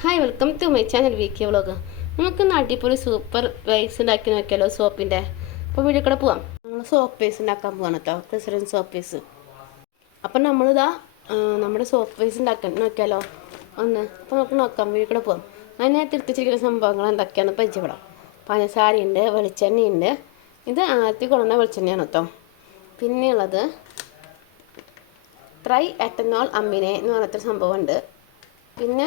Hi welcome to my channel V K vlog നമുക്ക് അടിപൊളി super vice ഉണ്ടാക്കി നോക്കിയാലോ സോപ്പിന്റെ അപ്പോൾ വീഡിയോ കൂടെ പോവാം. നമ്മൾ സോപ്പ് വേസ് ഉണ്ടാക്കാൻ പോവാണ് കേട്ടോ ക്രിസറിൻ സോപ്പ് വേസ് അപ്പം നമ്മളിതാ നമ്മുടെ സോപ്പ് വേസ് ഉണ്ടാക്കാൻ നോക്കിയാലോ? ഒന്ന് അപ്പോൾ നമുക്ക് നോക്കാം വീഡിയോ കൂടെ പോവാം. അതിനകത്ത് എടുത്തിരിക്കുന്ന സംഭവങ്ങൾ എന്തൊക്കെയാണ് പരിചയപ്പെടാം. പഞ്ചസാരയുണ്ട് വെളിച്ചെണ്ണയുണ്ട്. ഇത് ആദ്യത്തിൽ കൊണ്ടുവന്ന വെളിച്ചെണ്ണയാണ് കേട്ടോ പിന്നെയുള്ളത് ട്രൈ എത്തനോൾ അമ്മിനെ എന്ന് പറഞ്ഞിട്ടൊരു സംഭവമുണ്ട്. പിന്നെ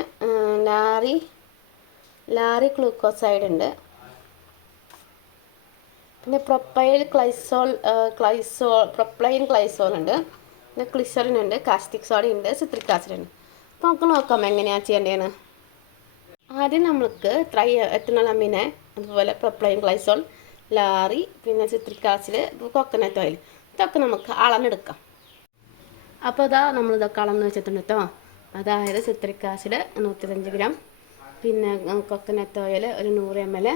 ലാറി ലാറി ഗ്ലൂക്കോസൈഡ് ഉണ്ട്. പിന്നെ പ്രൊപ്പൈൽ ക്ലൈസോൾ ക്ലൈസോൾ പ്രൊപ്ലൈൻ ക്ലൈസോൾ ഉണ്ട്. പിന്നെ ക്ലിസറിൻ ഉണ്ട് കാസ്റ്റിക് സോഡ ഉണ്ട് സിട്രിക് ആസിഡ് ഉണ്ട്. അപ്പോൾ നമുക്ക് നോക്കാം എങ്ങനെയാണ് ചെയ്യേണ്ടതെന്ന് ആദ്യം നമ്മൾക്ക് ട്രൈ എത്തനോളമിനെ അതുപോലെ പ്രൊപ്ലൈൻ ക്ലൈസോൾ ലാറി പിന്നെ സിട്രിക് ആസിഡ് കൊക്കനട്ട് ഓയിൽ. ഇതൊക്കെ നമുക്ക് അളന്നെടുക്കാം. അപ്പോൾ ഇതാ നമ്മളിതൊക്കെ അളന്ന് വെച്ചിട്ടുണ്ട് കേട്ടോ അതായത് സിത്രിക് ആസിഡ് നൂറ്റിപ്പഞ്ച് ഗ്രാം. പിന്നെ കൊക്കനട്ട് ഓയിൽ ഒരു നൂറ് എം എൽ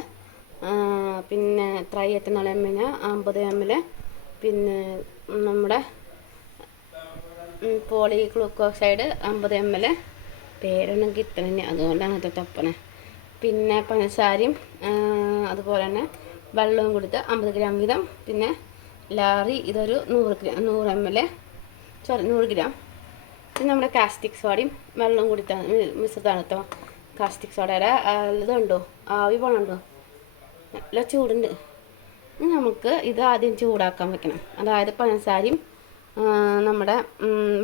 പിന്നെ ട്രൈ എം എമ്മിന് അമ്പത് എം എൽ പിന്നെ നമ്മുടെ പോളി ഗ്ലൂക്കോസൈഡ് അമ്പത് എം എൽ പേരൊന്നും കിട്ടണില്ല. അതുകൊണ്ടാണ് അത് തപ്പണേ. പിന്നെ പഞ്ചസാരയും അതുപോലെ തന്നെ വെള്ളവും കൊടുത്ത് അമ്പത് ഗ്രാം വീതം. പിന്നെ ലാറി ഇതൊരു നൂറ് ഗ്രാം നൂറ് എം എൽ സോറി നൂറ് ഗ്രാം. നമ്മുടെ കാസ്റ്റിക് സോഡയും വെള്ളം കൂടി മിശ്രിതാണ് കേട്ടോ കാസ്റ്റിക് സോഡയുടെ ഇതുണ്ടോ? ആവി പോണുണ്ടോ? നല്ല ചൂടുണ്ട്. നമുക്ക് ഇത് ആദ്യം ചൂടാക്കാൻ വെക്കണം. അതായത് പഞ്ചസാരയും നമ്മുടെ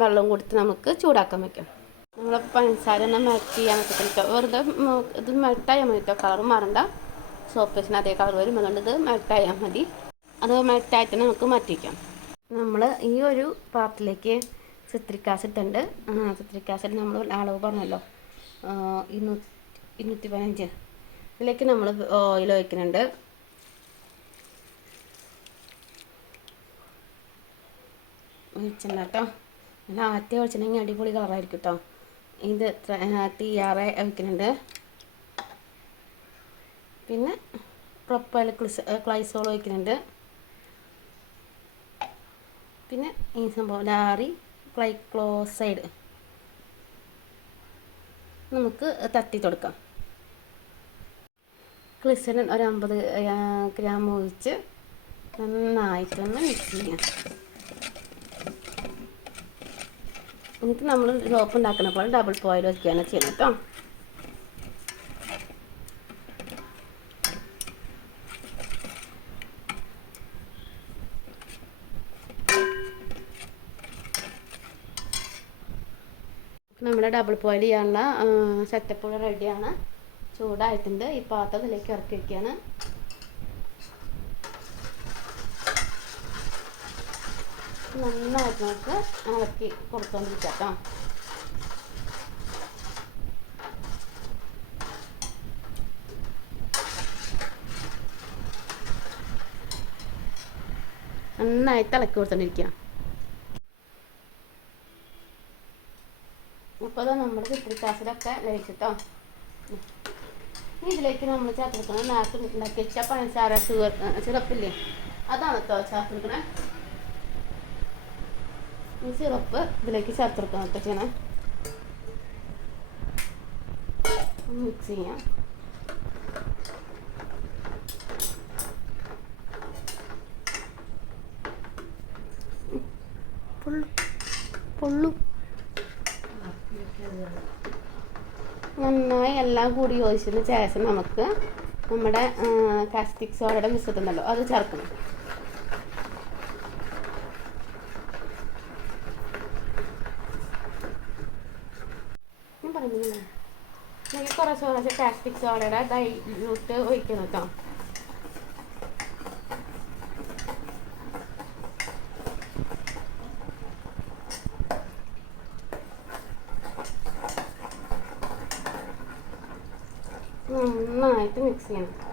വെള്ളം കൊടുത്ത് നമുക്ക് ചൂടാക്കാൻ വെക്കണം നമ്മൾ പഞ്ചസാര തന്നെ മെൽറ്റ് ചെയ്യാൻ വെച്ചിട്ട് വെറുതെ ഇത് മെൽട്ടായാൽ മതി കേട്ടോ കളർ മാറണ്ട. സോപ്പ് പേസിന് അതേ കളർ വരും. അതുകൊണ്ട് ഇത് മെൽട്ടായാൽ മതി. അത് മെൽറ്റായിട്ട് നമുക്ക് മാറ്റിക്കാം നമ്മൾ ഈ ഒരു പാത്രത്തിലേക്ക് സിട്രിക് ആസിഡ് ഉണ്ട്. സിത്രിക് ആസിഡ് നമ്മൾ അളവ് പറഞ്ഞല്ലോ. ഇരുന്നൂറ്റി ഇരുന്നൂറ്റി പതിനഞ്ച് ഇതിലേക്ക് നമ്മൾ ഓയിൽ ഒഴിക്കുന്നുണ്ട്. ഒഴിച്ചിട്ടുണ്ട് കേട്ടോ. നല്ല ആദ്യം ഒഴിച്ചിട്ടുണ്ടെങ്കിൽ അടിപൊളി കളറായിരിക്കും കേട്ടോ. ഇത് തീയാറെ ഒഴിക്കുന്നുണ്ട്. പിന്നെ പ്രൊപ്പൈൽ ക്ലിസ് ക്ലൈസോൾ ഒഴിക്കുന്നുണ്ട്. പിന്നെ ഈ സംഭവം ലാറി ക്ലൈക്ലോസൈഡ് നമുക്ക് തട്ടി തുടക്കാം. ഗ്ലിസറിൻ ഒരു അമ്പത് ഗ്രാം ഒഴിച്ച് നന്നായിട്ടൊന്ന് മിക്സ് ചെയ്യാം. എന്നിട്ട് നമ്മൾ സോപ്പ് ഉണ്ടാക്കുന്ന പോലെ ഡബിൾ പോയിൽ വയ്ക്കുകയാണ് ചെയ്യുന്നത് കേട്ടോ. നമ്മുടെ ഡബിൾ ബോയിൽ ചെയ്യാനുള്ള സെറ്റപ്പ് റെഡിയാണ് ചൂടായിട്ടുണ്ട് ഈ പാത്രം ഇതിലേക്ക് ഇറക്കി വെക്കുകയാണ് നന്നായിട്ട് നമുക്ക് ഇളക്കി കൊടുത്തോണ്ടിരിക്കാം കേട്ടോ നന്നായിട്ട് ഇളക്കി കൊടുത്തോണ്ടിരിക്കുക അപ്പോൾ അതാ നമ്മുടെ ലഭിച്ചിട്ടോ ഇനി ഇതിലേക്ക് നമ്മൾ ചേർത്തെടുക്കണം നേരത്തെ ഉണ്ടാക്കി വെച്ച പഞ്ചസാര ഷുഗർ സിറപ്പില്ലേ അതാണ് കേട്ടോ ചേർത്തിരിക്കണേ. ഈ സിറപ്പ് ഇതിലേക്ക് ചേർത്തിരിക്കണം കേട്ടോ ചെയ്യണേ മിക്സ് ചെയ്യാം. പൊള്ളു പൊള്ളു നന്നായി എല്ലാം കൂടി യോജിച്ചതിന് ശേഷം നമുക്ക് നമ്മുടെ കാസ്റ്റിക് സോഡയുടെ മിശ്രിതമുണ്ടല്ലോ അത് ചേർക്കണം. ഞാൻ പറഞ്ഞില്ലേ എനിക്ക് കുറച്ച് കുറച്ച് കാസ്റ്റിക് സോഡയുടെ ഡൈലൂട്ട് ഒഴിക്കണം കേട്ടോ നന്നായിട്ട് മിക്സ് ചെയ്യണം സോപ്പ്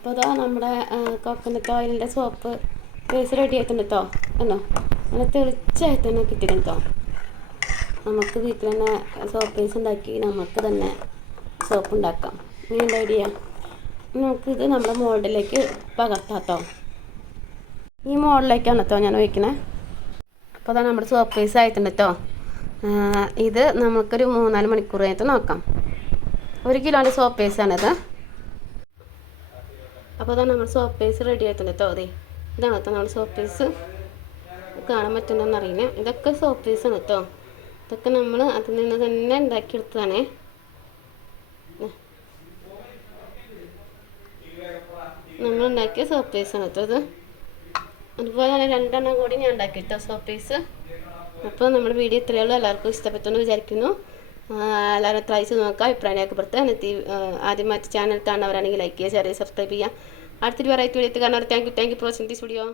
അപ്പോൾ അതാ നമ്മുടെ കോക്കനട്ട് ഓയിലിന്റെ സോപ്പ് ബേസ് റെഡി ആയിട്ടുണ്ട് എന്നോ അങ്ങനെ തെളിച്ചായിട്ട് തന്നെ കിട്ടിയിട്ടോ കേട്ടോ നമുക്ക് വീട്ടിൽ തന്നെ സോപ്പ് ബേസ് ഉണ്ടാക്കി നമുക്ക് തന്നെ സോപ്പ് ഉണ്ടാക്കാം. ഇനി എന്താ ഐഡിയ നമുക്കിത് നമ്മുടെ മോൾഡിലേക്ക് പകർത്താം കേട്ടോ ഈ മോളിലേക്കാണ് കേട്ടോ ഞാൻ ഒഴിക്കണേ. അപ്പോൾ അതാ നമ്മുടെ സോപ്പ് ബേസ് ആയിട്ടുണ്ട് കേട്ടോ ഇത് നമുക്കൊരു മൂന്നാൽ മണിക്കൂർ കഴിഞ്ഞിട്ട് നോക്കാം. ഒരു കിലോന്റെ സോപ്പ് പീസാണിത് അപ്പോൾ അതാണ് നമ്മൾ സോപ്പ് പേസ് റെഡി ആയിട്ടുണ്ട് കേട്ടോ അതെ ഇതാണ് കേട്ടോ നമ്മൾ സോപ്പ് പേസ് കാണാൻ പറ്റുന്നതെന്ന് അറിയില്ല. ഇതൊക്കെ സോപ്പ് പേസ് ആണ് കേട്ടോ ഇതൊക്കെ നമ്മൾ അതിൽ നിന്ന് തന്നെ ഉണ്ടാക്കിയെടുത്തതാണേ. നമ്മൾ ഉണ്ടാക്കിയ സോപ്പ് പീസാണ് കേട്ടോ ഇത്. അതുപോലെ തന്നെ രണ്ടെണ്ണം കൂടി ഞാൻ ഉണ്ടാക്കി കേട്ടോ സോപ്പ് പേസ് അപ്പോൾ നമ്മുടെ വീഡിയോ ഇത്രയേ ഉള്ളൂ. എല്ലാവർക്കും ഇഷ്ടപ്പെട്ടെന്ന് വിചാരിക്കുന്നു. ആ, എല്ലാവരും ട്രൈ ചെയ്ത് നോക്കുക അഭിപ്രായമൊക്കെ പുറത്ത് എത്തി ആദ്യമായിട്ട് ചാനൽ കാണുന്നവരാണെങ്കിൽ ലൈക്ക് ചെയ്യുക ഷെയർ ചെയ്യുക സബ്സ്ക്രൈബ് ചെയ്യുക. അടുത്തൊരു വെറൈറ്റി വീഡിയോ കാണാറ് thank you thank you for watching this video